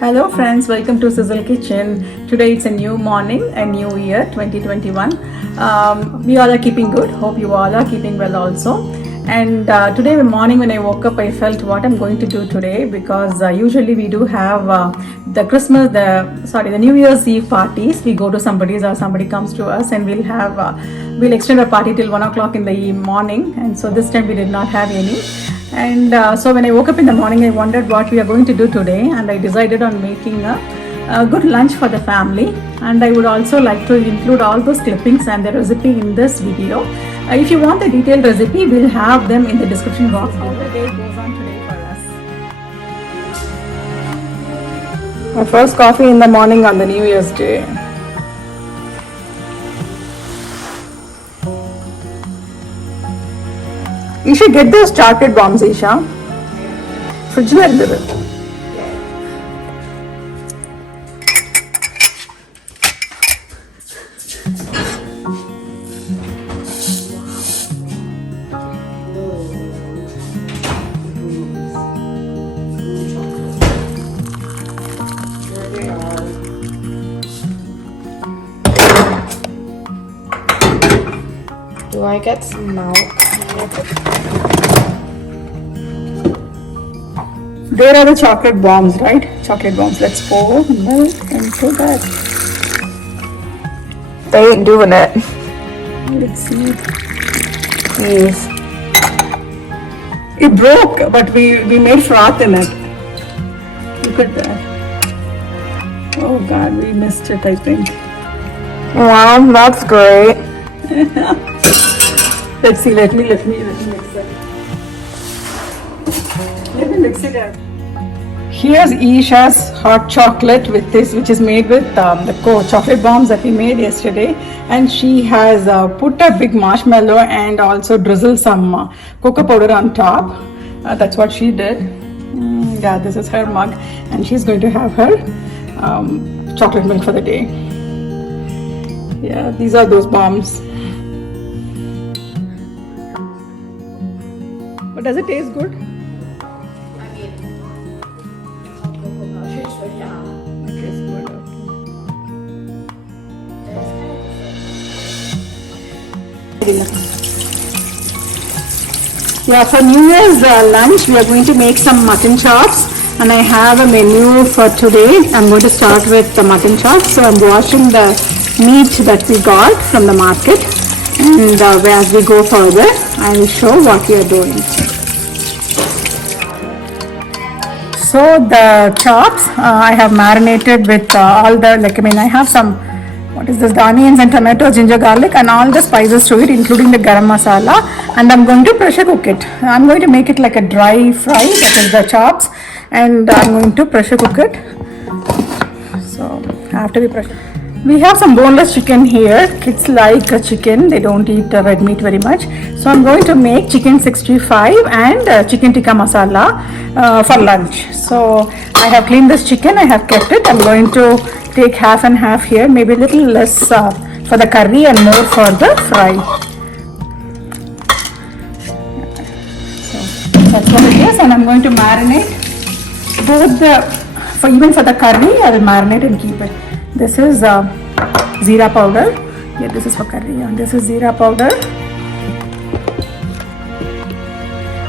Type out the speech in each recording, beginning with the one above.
Hello friends, welcome to Sizzle Kitchen. Today it's a new morning, a new year 2021. We all are keeping good. Hope you all are keeping well also. And today morning when I woke up, I felt what I'm going to do today because usually we do have the New Year's Eve parties. We go to somebody's or somebody comes to us and we'll extend our party till 1 o'clock in the morning. And so this time we did not have any. And so when I woke up in the morning, I wondered what we are going to do today, and I decided on making a good lunch for the family. And I would also like to include all those clippings and the recipe in this video. If you want the detailed recipe, we'll have them in the description box. How the day goes on today for us. Our first coffee in the morning on the New Year's Day. You should get those chocolate bombs, Isha. Fridge la irundhu. Do I get some milk? There are the chocolate bombs, right? Chocolate bombs. Let's pour milk into that. They ain't doing it. Let's see. Yes. It broke, but we made froth in it. Look at that. Oh God, we missed it, I think. Wow, that's great. Let's see. Let me mix it. Let me mix it up. Here's Isha's hot chocolate with this, which is made with the chocolate bombs that we made yesterday, and she has put a big marshmallow and also drizzled some cocoa powder on top. That's what she did. Yeah, this is her mug, and she's going to have her chocolate milk for the day. Yeah, these are those bombs. But does it taste good? Yeah, for New Year's lunch, we are going to make some mutton chops, and I have a menu for today. I'm going to start with the mutton chops. So I'm washing the meat that we got from the market, and as we go further, I will show what we are doing. So the chops I have marinated with all the I have some, what is this, the onions and tomatoes, ginger, garlic, and all the spices to it, including the garam masala, and I'm going to pressure cook it. I'm going to make it like a dry fry, that is the chops, and I'm going to pressure cook it. So after we pressure, we have some boneless chicken here. Kids like chicken, they don't eat red meat very much. So I'm going to make chicken 65 and chicken tikka masala for lunch. So I have cleaned this chicken, I have kept it. I'm going to take half and half here, maybe a little less for the curry and more for the fry. So that's what it is, and I'm going to marinate both even for the curry, I will marinate and keep it. This is Zeera powder. Yeah, this is for curry. Yeah. This is Zeera powder.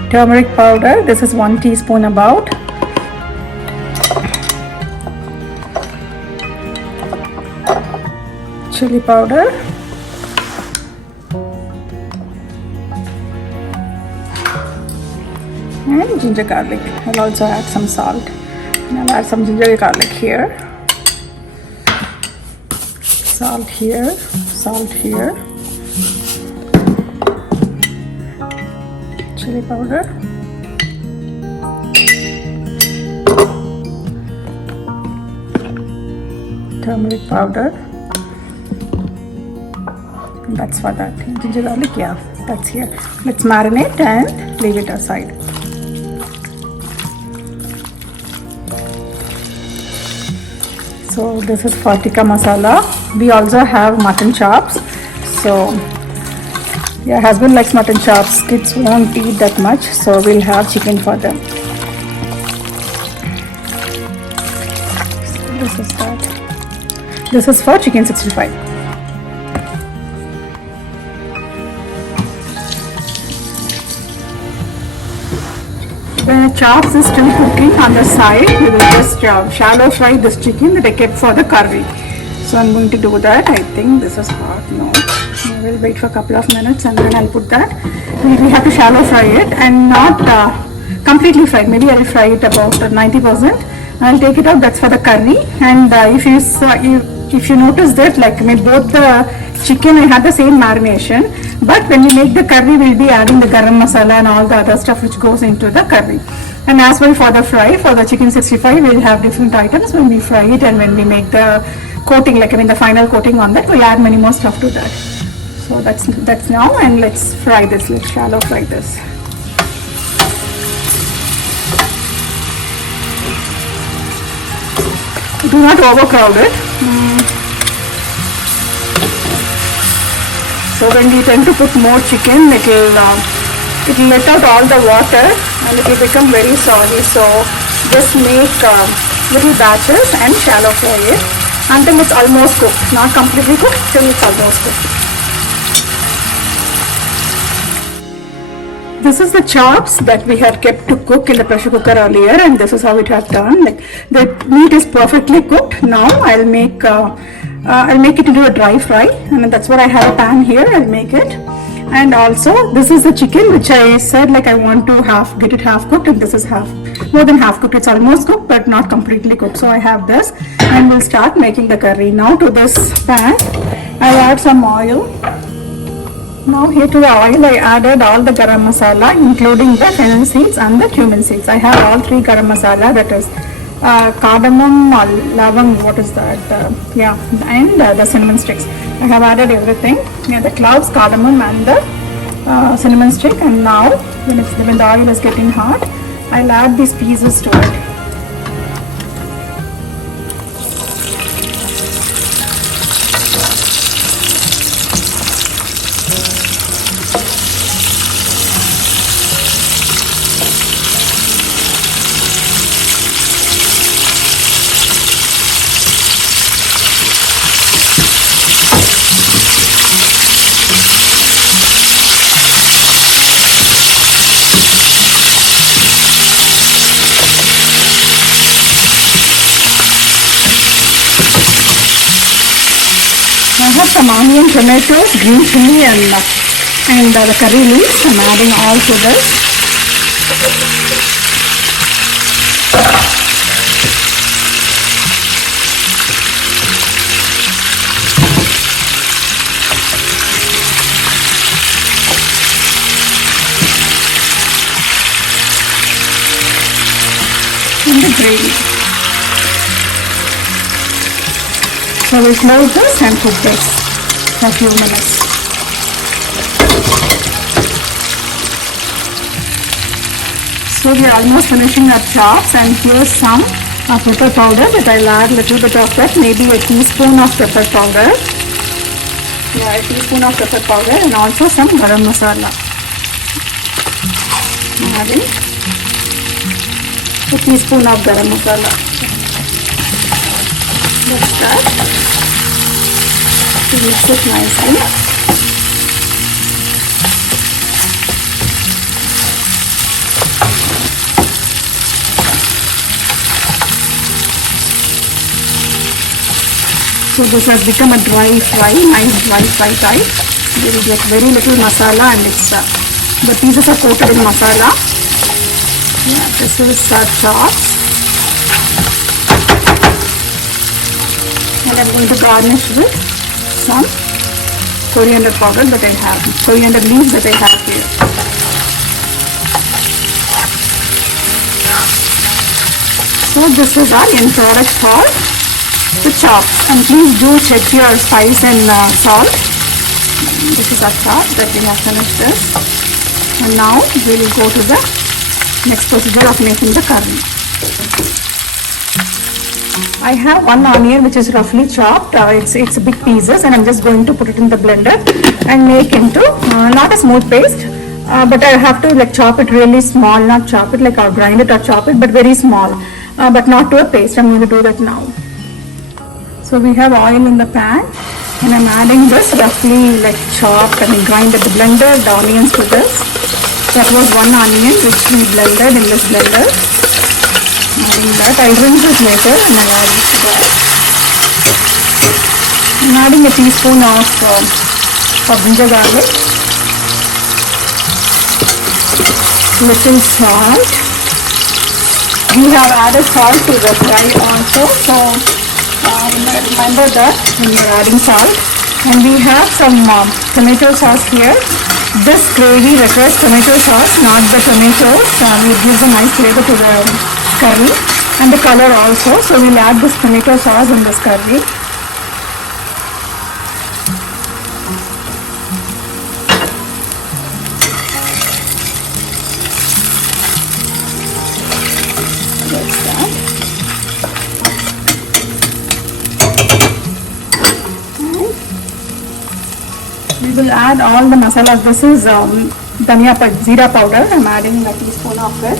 Turmeric powder. This is 1 teaspoon about. Chili powder. And ginger garlic. I'll also add some salt. And I'll add some ginger garlic here. Salt here, salt here, chili powder, turmeric powder, and that's for that. Ginger garlic, yeah, that's here. Let's marinate and leave it aside. So this is for tikka masala. We also have mutton chops. So yeah, husband likes mutton chops. Kids won't eat that much, so we'll have chicken for them. This is that. This is for chicken 65. When the chops is still cooking on the side, we will just shallow fry this chicken that I kept for the curry. So I'm going to do that. I think this is hot now. I will wait for a couple of minutes and then I'll put that. We have to shallow fry it and not completely fried. Maybe I'll fry it about 90%. I'll take it out. That's for the curry. And if you notice that, like both the chicken, I had the same marination, but when we make the curry, we'll be adding the garam masala and all the other stuff which goes into the curry. And as well for the fry, for the chicken 65, we'll have different items when we fry it and when we make the coating, the final coating on that, we'll add many more stuff to that. So that's now, and let's fry this. Let's shallow fry this. Do not overcrowd it. So when we tend to put more chicken, it'll let out all the water and it will become very soggy. So just make little batches and shallow fry it until it's almost cooked. Not completely cooked, till it's almost cooked. This is the chops that we had kept to cook in the pressure cooker earlier, and this is how it had turned. The meat is perfectly cooked. Now I'll make it into a dry fry, and that's what I have a pan here. I'll make it. And also this is the chicken which I said I want to get it half cooked, and this is more than half cooked. It's almost cooked but not completely cooked. So I have this, and we'll start making the curry. Now to this pan I'll add some oil. Now here to the oil I added all the garam masala, including the fennel seeds and the cumin seeds. I have all 3 garam masala, that is cardamom, lavang, what is that? And the cinnamon sticks. I have added everything. The cloves, cardamom, and the cinnamon stick. And now, when the oil is getting hot, I'll add these pieces to it. I have some onion, tomatoes, green chili, and the curry leaves. I'm adding all to this. In the gravy. So we'll close this and cook this for a few minutes. So we are almost finishing our chops, and here's some pepper powder that I'll add a little bit of that, maybe a teaspoon of pepper powder. Yeah, a teaspoon of pepper powder, and also some garam masala. I'm adding a teaspoon of garam masala. That's that. To mix it nicely. So this has become a dry fry, nice dry fry type. There is very little masala, and it's the pieces are coated in masala. Yeah, this is chops. And I'm going to garnish with some coriander powder that I have, coriander leaves that I have here. So this is our end product for the chops, and please do check your spice and salt. This is our chop that we have finished this, and now we will go to the next procedure of making the curry. I have one onion which is roughly chopped. It's big pieces, and I'm just going to put it in the blender and make into not a smooth paste, but I have to chop it really small, not chop it or grind it or chop it, but very small, but not to a paste. I'm going to do that now. So we have oil in the pan, and I'm adding this roughly like chopped and grinded the blender, the onions to this. That was one onion which we blended in this blender. Adding that, I'll rinse this later and I'll add this to that. I'm adding a teaspoon of ginger garlic, little salt. We have added salt to the fry also, so remember that when you're adding salt. And we have some tomato sauce here. This gravy requires tomato sauce, not the tomatoes. It gives a nice flavor to the curry and the color also. So we'll add this tomato sauce in this curry. We will add all the masalas. This is zira powder. I'm adding a teaspoon of it.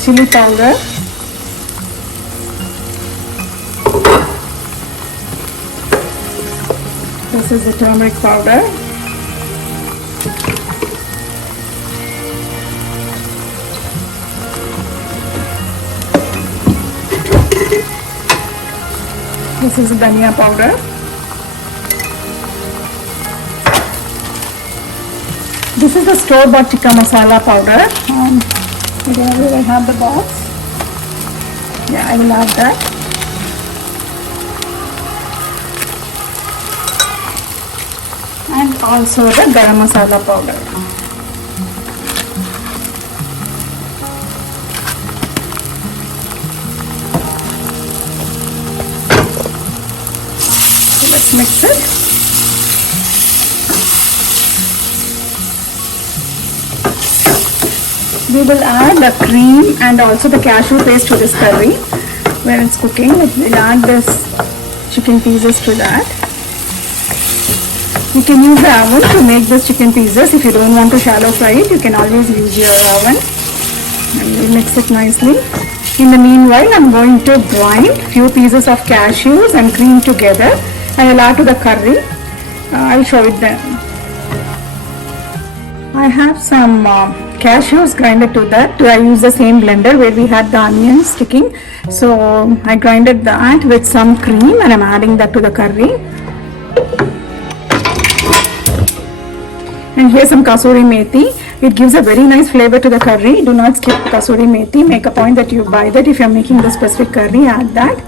Chili powder. This is the turmeric powder. This is the dhania powder. This is the store-bought tikka masala powder. I have the box. Yeah, I will add that. And also the garam masala powder. So let's mix it. We will add the cream and also the cashew paste to this curry. When it's cooking, we'll add this chicken pieces to that. You can use the oven to make this chicken pieces. If you don't want to shallow fry it, you can always use your oven. And we'll mix it nicely. In the meanwhile, I'm going to grind few pieces of cashews and cream together and I'll add to the curry. I'll show it then. I have some cashews grinded to that. I use the same blender where we had the onions sticking. So I grinded that with some cream and I'm adding that to the curry. And here's some kasuri methi. It gives a very nice flavor to the curry. Do not skip kasuri methi. Make a point that you buy that if you're making the specific curry. Add that.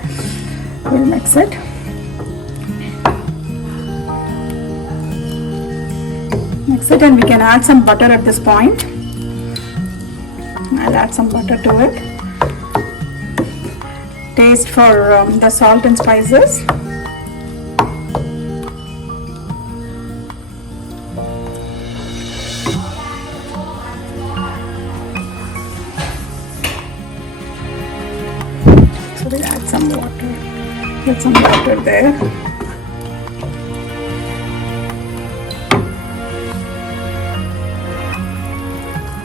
We'll mix it. Mix it and we can add some butter at this point. I'll add some butter to it. Taste for the salt and spices. So we'll add some water. Get some water there.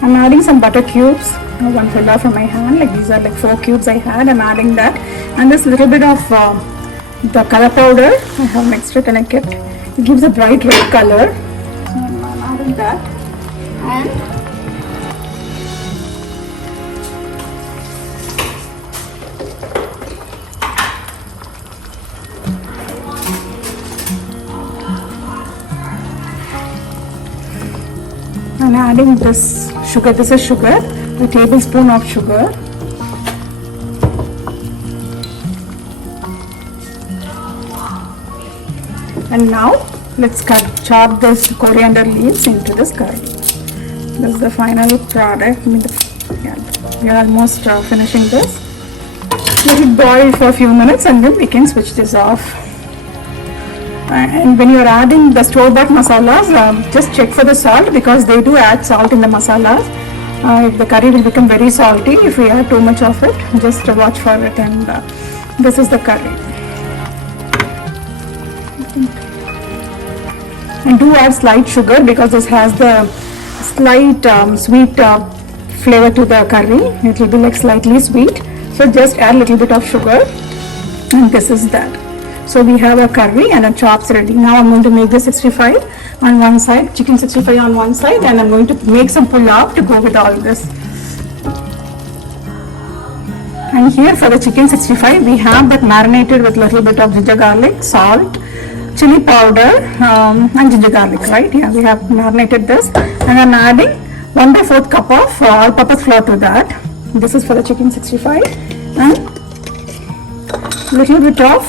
I'm adding some butter cubes. One fell off from my hand. Like these are like 4 cubes I had. I'm adding that, and this little bit of the color powder. I have mixed it and I kept. It gives a bright red color. So I'm adding that, and I'm adding this sugar. This is sugar, a tablespoon of sugar. And now let's chop this coriander leaves into this curry. This is the final product. We are almost finishing this. Let it boil for a few minutes and then we can switch this off. And when you're adding the store-bought masalas, just check for the salt because they do add salt in the masalas. The curry will become very salty if we add too much of it. Just watch for it, and this is the curry. And do add slight sugar because this has the slight sweet flavor to the curry. It will be like slightly sweet. So just add a little bit of sugar, and this is that. So we have a curry and a chops ready. Now I'm going to make the 65 on one side, chicken 65 on one side, and I'm going to make some pulao to go with all this. And here for the chicken 65, we have that marinated with a little bit of ginger garlic, salt, chili powder, and ginger garlic, right? Yeah, we have marinated this, and I'm adding 1/4 cup of all-purpose flour to that. This is for the chicken 65, and little bit of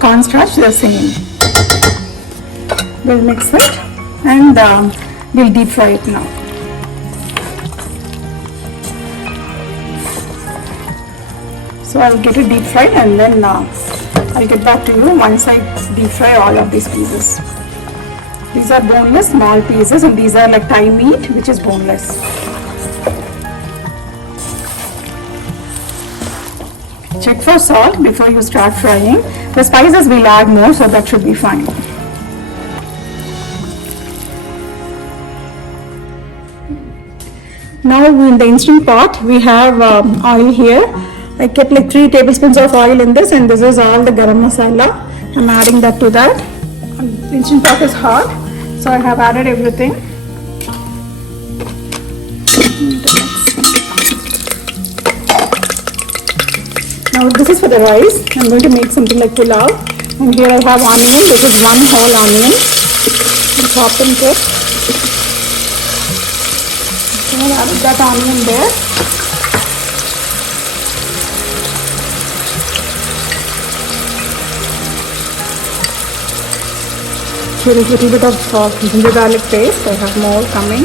cornstarch, the same. We'll mix it, and we'll deep fry it now. So I'll get it deep fried, and then I'll get back to you once I deep fry all of these pieces. These are boneless small pieces, and these are like thigh meat, which is boneless. Check for salt before you start frying. The spices we'll add more, so that should be fine. Now in the instant pot, we have oil here. I kept like 3 tablespoons of oil in this, and this is all the garam masala. I'm adding that to that. The instant pot is hot, so I have added everything. Now this is for the rice. I'm going to make something like pulao, and here I have onion. This is 1 whole onion, chopped and cut. So I've added that onion there. Here is a little bit of ginger garlic paste. I have more coming.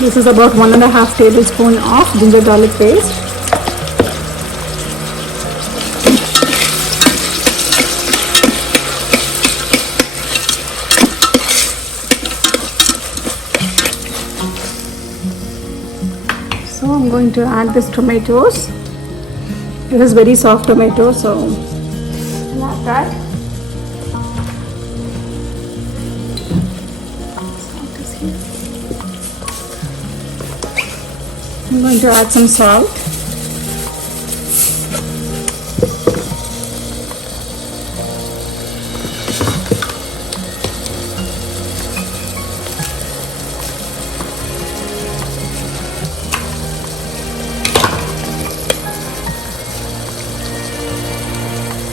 This is about 1.5 tablespoon of ginger garlic paste. So I'm going to add this tomatoes. This is very soft tomato, so I'll add that. I'm going to add some salt.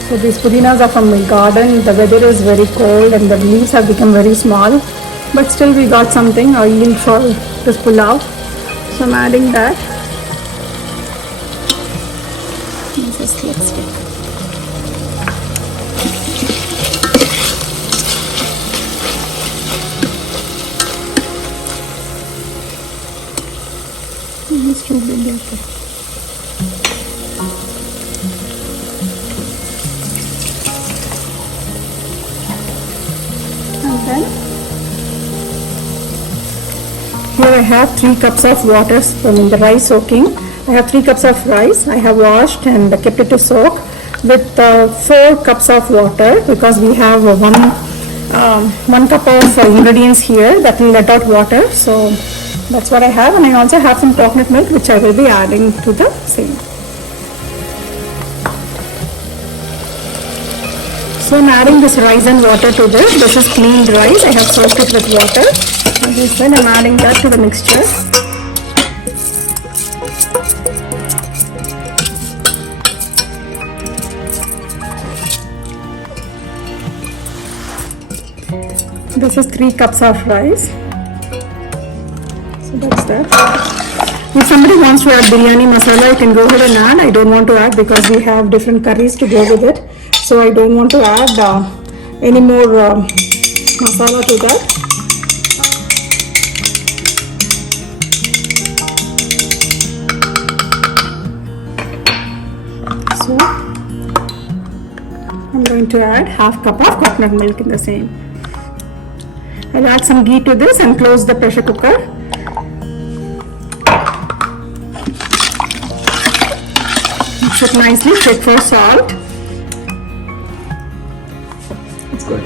So these pudinas are from my garden. The weather is very cold and the leaves have become very small, but still we got something oily for this pulao. So I'm adding that. Just let's see. It's too big, okay. And then here I have 3 cups of water, the rice soaking. I have 3 cups of rice. I have washed and kept it to soak with 4 cups of water, because we have one cup of ingredients here that will let out water. So that's what I have, and I also have some coconut milk which I will be adding to the same. So I'm adding this rice and water to this. This is cleaned rice. I have soaked it with water. As then I'm adding that to the mixture. This is 3 cups of rice. So that's that. If somebody wants to add biryani masala, I can go ahead and add. I don't want to add because we have different curries to go with it. So I don't want to add any more masala to that. So I'm going to add half cup of coconut milk in the same. I'll add some ghee to this and close the pressure cooker. Mix it nicely. Check for salt. It's good.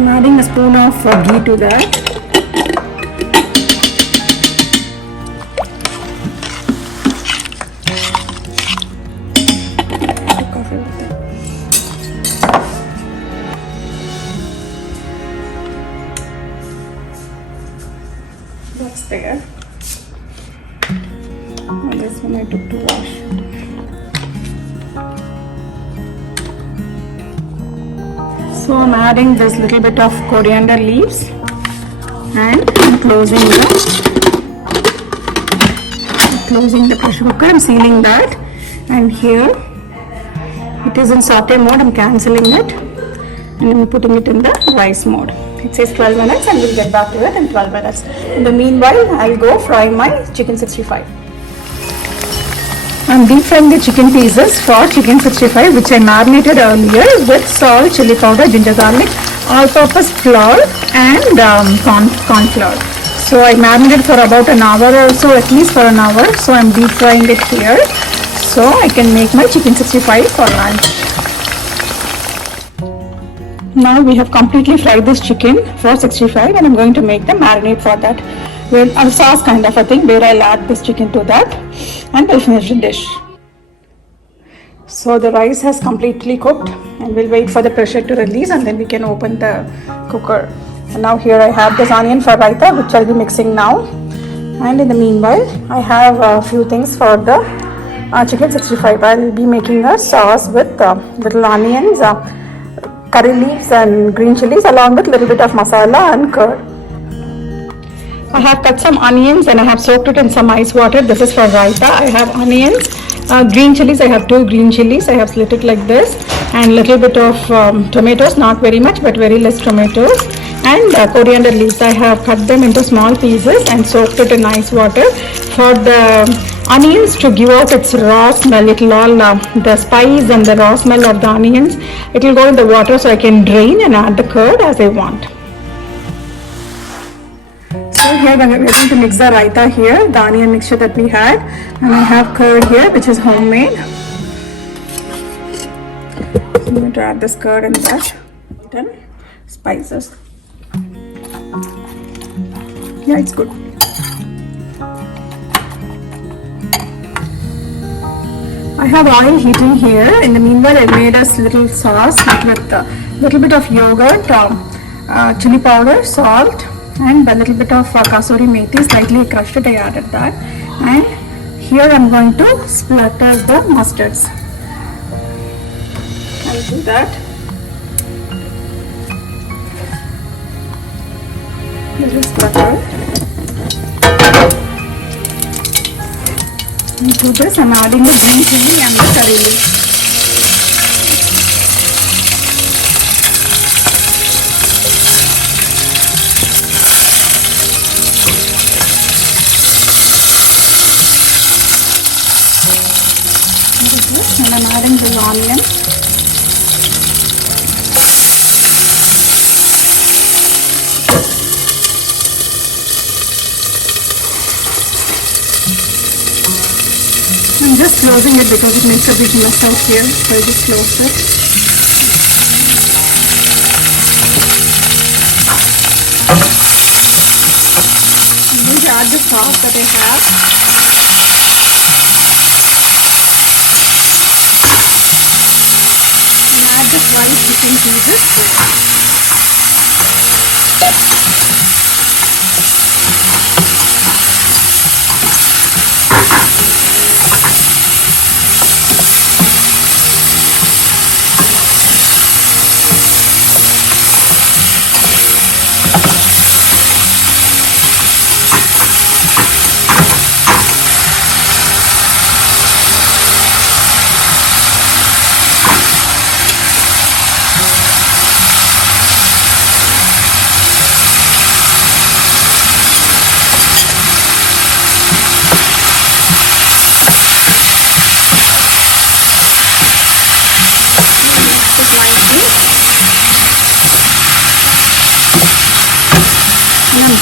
I'm adding a spoon of ghee to that. That's there. And this one I took to wash. So I'm adding this little bit of coriander leaves and I'm closing the pressure cooker. I'm sealing that, and here it is in saute mode. I'm cancelling it and I'm putting it in the rice mode. It says 12 minutes and we'll get back to it in 12 minutes. In the meanwhile, I'll go fry my chicken 65. I'm deep frying the chicken pieces for chicken 65, which I marinated earlier with salt, chili powder, ginger garlic, all-purpose flour and corn flour. So I marinated for about an hour or so, at least for an hour. So I'm deep frying it here so I can make my chicken 65 for lunch. Now we have completely fried this chicken for 65 and I'm going to make the marinade for that. Well, a sauce kind of a thing where I'll add this chicken to that and we'll finish the dish. So the rice has completely cooked and we'll wait for the pressure to release and then we can open the cooker. And now here I have this onion for raita, which I'll be mixing now. And in the meanwhile, I have a few things for the chicken 65. I'll be making a sauce with little onions, curry leaves and green chilies along with little bit of masala and curd. I have cut some onions and I have soaked it in some ice water. This is for raita. I have onions, green chilies. I have 2 green chilies. I have slit it like this, and little bit of tomatoes, not very much but very less tomatoes, and coriander leaves. I have cut them into small pieces and soaked it in ice water. For the onions to give out its raw smell, it will all the spice and the raw smell of the onions, it will go in the water so I can drain and add the curd as I want. So here we're going to mix the raita here, the onion mixture that we had, and I have curd here which is homemade. So I'm going to add this curd in that, then spices. Yeah, it's good. I have oil heating here. In the meanwhile, I made us little sauce with a little bit of yogurt, chili powder, salt, and a little bit of kasuri methi, slightly crushed it. I added that, and here I'm going to splatter the mustards. I'll do that. Little splatter. To this, I'm adding the green chili and the curry leaves. And I'm adding the onion. I'm just closing it because it makes a big mess out here, so I just close it. I'm going to add the sauce that I have. And add the fried chicken pieces.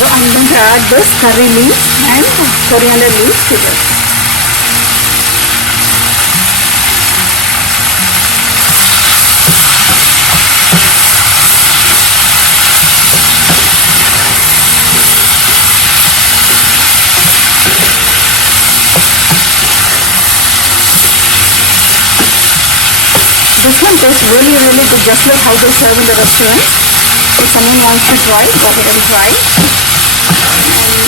I'm going to add this curry leaves and coriander leaves to this. this one tastes really, really good, just like how they serve in the restaurants. If someone wants to try, go ahead and try.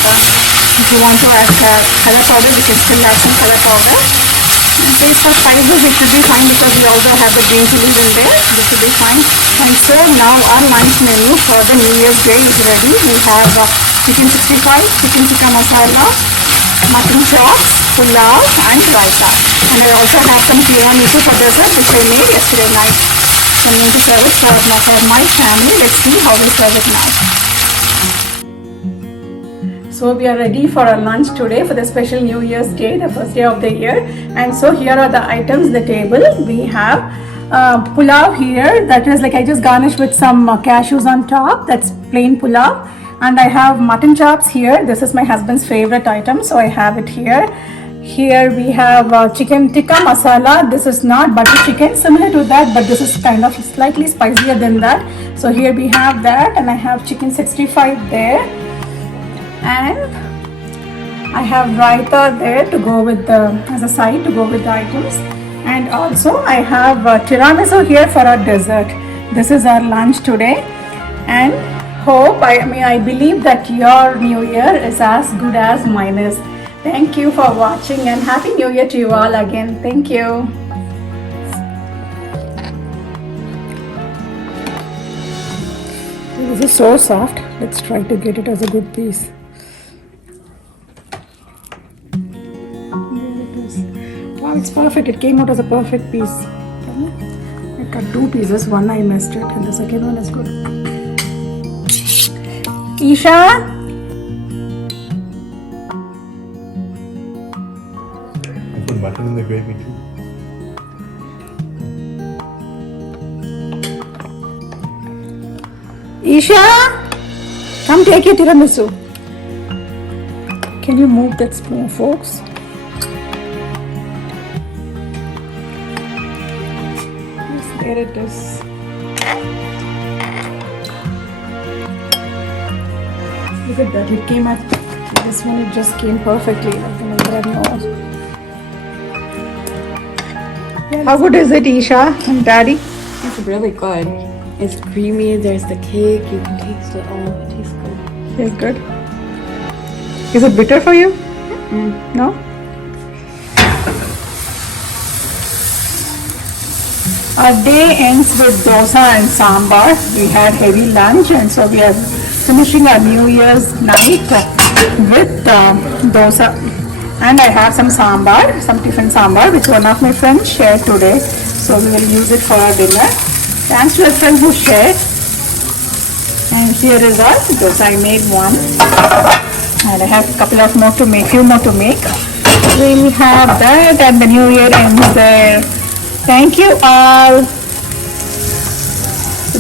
And if you want to add color powder, you can still add some color powder. And taste for spices, it should be fine because we also have the green chilies in there. This should be fine. And so now our lunch menu for the New Year's Day is ready. We have chicken 65, chicken tikka masala, mutton chops, pulao and raita. And I also have some tiramisu for dessert which I made yesterday night. So I'm going to serve it for my family. Let's see how we serve it now. So we are ready for our lunch today for the special New Year's Day, the first day of the year. And so here are the items, the table. We have pulao here. That is like I just garnished with some cashews on top. That's plain pulao. And I have mutton chops here. This is my husband's favorite item, so I have it here. Here we have chicken tikka masala. This is not butter chicken, similar to that, but this is kind of slightly spicier than that. So here we have that, and I have chicken 65 there. And I have raita there to go with as a side to go with the items. And also I have tiramisu here for our dessert. This is our lunch today. And I believe that your New Year is as good as mine is. Thank you for watching and Happy New Year to you all again. Thank you. This is so soft. Let's try to get it as a good piece. Wow, it's perfect. It came out as a perfect piece. I cut two pieces. One I missed it and the second one is good. Isha? I put mutton in the gravy too. Isha? Come take your tiramisu. Can you move that spoon, folks? Yes, there it is. Look at that. It came out. This one, it just came perfectly. Like the mother knows. How good is it, Isha and Daddy? It's really good. It's creamy. There's the cake. You can taste it all. It tastes good. It's good. Is it bitter for you? No? Our day ends with dosa and sambar. We had heavy lunch and so we are finishing our New Year's night with dosa. And I have some sambar, some tiffin sambar which one of my friends shared today. So we will use it for our dinner. Thanks to a friend who shared. And here is our dosa. I made one. And I have a couple of more to make, few more to make. We'll have that and the New Year ends there. Thank you all.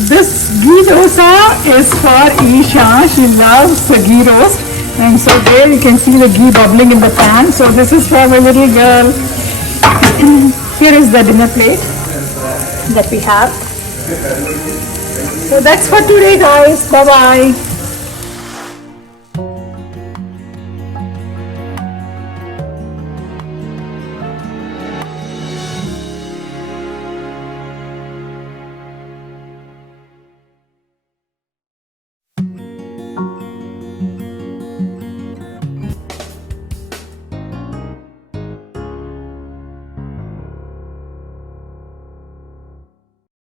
This ghee dosa is for Isha. She loves the ghee roast. And so there you can see the ghee bubbling in the pan. So this is for my little girl. Here is the dinner plate that we have. So that's for today guys. Bye bye.